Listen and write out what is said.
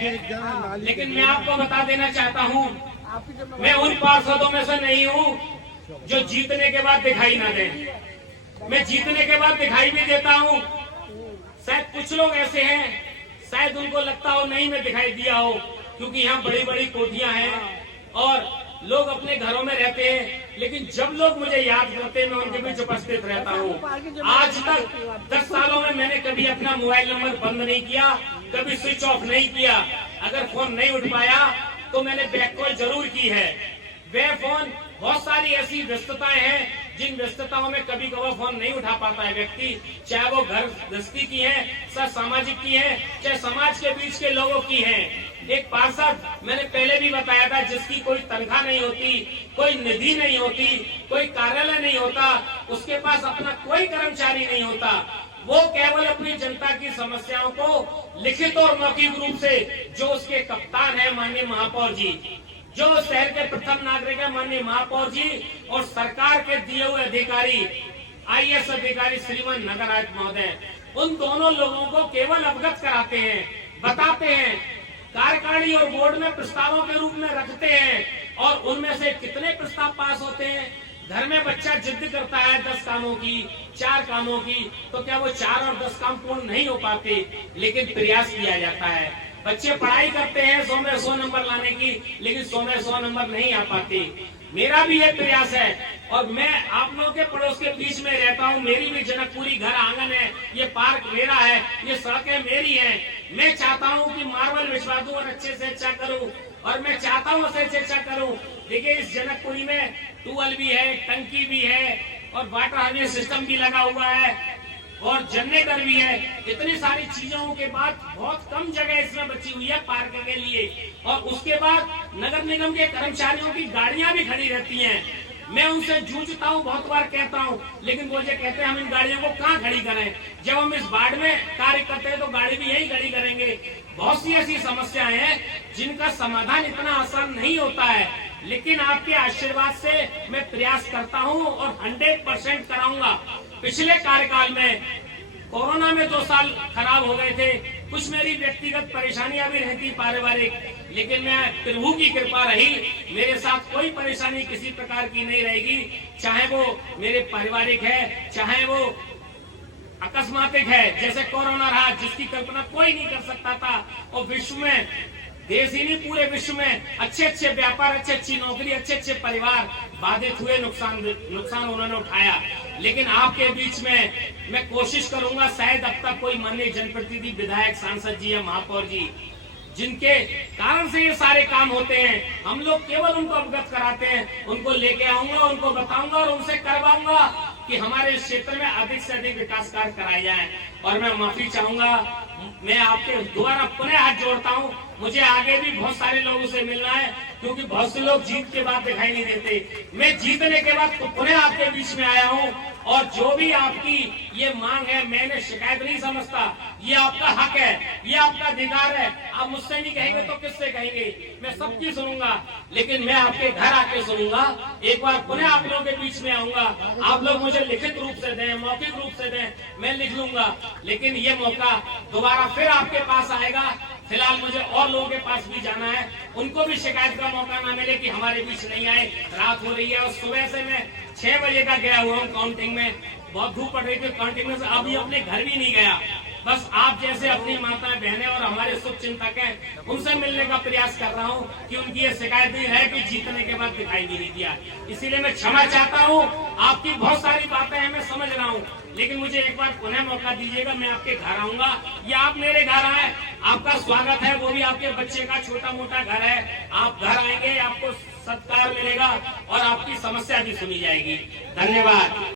है। लेकिन मैं आपको बता देना चाहता हूँ, मैं उन पार्षदों में से नहीं हूँ जो जीतने के बाद दिखाई ना दें। मैं जीतने के बाद दिखाई भी देता हूँ। शायद कुछ लोग ऐसे हैं, शायद उनको लगता हो नहीं मैं दिखाई दिया हो, क्योंकि यहाँ बड़ी बड़ी कोठियां हैं और लोग अपने घरों में रहते हैं। लेकिन जब लोग मुझे याद करते हैं, मैं उनके बीच उपस्थित रहता हूँ। आज तक 10 सालों में मैंने कभी अपना मोबाइल नंबर बंद नहीं किया, कभी स्विच ऑफ नहीं किया। अगर फोन नहीं उठ पाया तो मैंने बैक कॉल जरूर की है। वे फोन, बहुत सारी ऐसी व्यस्तताएं हैं जिन व्यस्तताओं में कभी कभार फोन नहीं उठा पाता है व्यक्ति, चाहे वो घर गृहस्थी की है, सह सामाजिक की है, चाहे समाज के बीच के लोगों की है। एक पार्षद मैंने पहले भी बताया था, जिसकी कोई तनख्वाह नहीं होती, कोई निधि नहीं होती, कोई कार्यालय नहीं होता, उसके पास अपना कोई कर्मचारी नहीं होता, वो केवल अपनी जनता की समस्याओं को लिखित और मौखिक रूप से, जो उसके कप्तान है माननीय महापौर जी, जो शहर के प्रथम नागरिक है माननीय महापौर जी, और सरकार के दिए हुए अधिकारी, IAS अधिकारी श्रीमान नगर आयुक्त महोदय, उन दोनों लोगों को केवल अवगत कराते हैं, बताते हैं, कार्यकारिणी और बोर्ड में प्रस्तावों के रूप में रखते हैं। और उनमें से कितने प्रस्ताव पास होते हैं? घर में बच्चा जिद करता है 10 कामों की, 4 कामों की, तो क्या वो 4 और 10 काम पूर्ण नहीं हो पाते? लेकिन प्रयास किया जाता है। बच्चे पढ़ाई करते हैं 100 में 100 नंबर लाने की, लेकिन 100 में 100 नंबर नहीं आ पाते। मेरा भी ये प्रयास है और मैं आप लोगों के पड़ोस के बीच में रहता हूँ। मेरी भी जनकपुरी घर आंगन है, ये पार्क मेरा है, ये सड़कें मेरी हैं। मैं चाहता हूँ कि मार्बल बिछवा दूं और अच्छे से अच्छा करूँ, और मैं चाहता हूँ अच्छे से अच्छा करूँ। देखिए, इस जनकपुरी में ट्यूबवेल भी है, टंकी भी है और वाटर हार्वेस्टिंग सिस्टम भी लगा हुआ है और जनरेटर भी है। इतनी सारी चीजों के बाद बहुत कम जगह इसमें बची हुई है पार्क के लिए, और उसके बाद नगर निगम के कर्मचारियों की गाड़ियां भी खड़ी रहती हैं। मैं उनसे जूझता हूँ, बहुत बार कहता हूँ, लेकिन वो जो कहते हैं हम इन गाड़ियों को कहाँ खड़ी करें, जब हम इस वार्ड में कार्य करते हैं तो गाड़ी भी यही खड़ी करेंगे। बहुत सी ऐसी समस्याएं हैं जिनका समाधान इतना आसान नहीं होता है, लेकिन आपके आशीर्वाद से मैं प्रयास करता हूँ और 100% कराऊंगा। पिछले कार्यकाल में कोरोना में 2 साल खराब हो गए थे, कुछ मेरी व्यक्तिगत परेशानियां भी रहती पारिवारिक, लेकिन मैं प्रभु की कृपा रही, मेरे साथ कोई परेशानी किसी प्रकार की नहीं रहेगी, चाहे वो मेरे पारिवारिक है, चाहे वो अकस्मातिक है, जैसे कोरोना रहा, जिसकी कल्पना कोई नहीं कर सकता था। और विश्व में, देश ही नहीं पूरे विश्व में अच्छे अच्छे व्यापार, अच्छी अच्छी नौकरी, अच्छे अच्छे परिवार बाधित हुए, नुकसान उन्होंने उठाया। लेकिन आपके बीच में मैं कोशिश करूंगा, शायद अब तक कोई माननीय जनप्रतिनिधि, विधायक, सांसद जी या महापौर जी, जिनके कारण से ये सारे काम होते हैं, हम लोग केवल उनको अवगत कराते हैं, उनको लेके आऊंगा, उनको बताऊंगा और उनसे करवाऊंगा कि हमारे इस क्षेत्र में अधिक से अधिक विकास कार्य कराए जाएं। और मैं माफी चाहूंगा, मैं आपके द्वारा पुनः हाथ जोड़ता हूं, मुझे आगे भी बहुत सारे लोगों से मिलना है, क्योंकि बहुत से लोग जीत के बाद दिखाई नहीं देते। मैं जीतने के बाद तो पुनः आपके बीच में आया हूं, और जो भी आपकी ये मांग है, मैंने शिकायत नहीं समझता, ये आपका हक है, ये आपका अधिकार है। आप मुझसे नहीं कहेंगे तो किससे कहेंगे? मैं सबकी सुनूंगा, लेकिन मैं आपके घर आके सुनूंगा। एक बार पुनः आप लोगों के बीच में आऊंगा, आप लोग मुझे लिखित रूप से दें, मौखिक रूप से दें, मैं लिख लूंगा, लेकिन ये मौका दोबारा फिर आपके पास आएगा। फिलहाल मुझे और लोगों के पास भी जाना है, उनको भी शिकायत का मौका ना मिले कि हमारे बीच नहीं आए। रात हो रही है और सुबह से मैं 6 बजे का गया हुआ हूँ काउंटिंग में, बहुत धूप पड़ रही थी काउंटिंग में से, अभी अपने घर भी नहीं गया। बस आप जैसे अपनी माताएं, बहनें और हमारे शुभ चिंतक हैं, उनसे मिलने का प्रयास कर रहा हूँ कि उनकी ये शिकायत भी है कि जीतने के बाद दिखाई भी नहीं दिया। इसीलिए मैं क्षमा चाहता हूँ। आपकी बहुत सारी बातें हैं, मैं समझ रहा हूँ, लेकिन मुझे एक बार पुनः मौका दीजिएगा, मैं आपके घर आऊंगा या आप मेरे घर आए, आपका स्वागत है। वो भी आपके बच्चे का छोटा मोटा घर है, आप घर आएंगे, आपको सत्कार मिलेगा और आपकी समस्या भी सुनी जाएगी। धन्यवाद।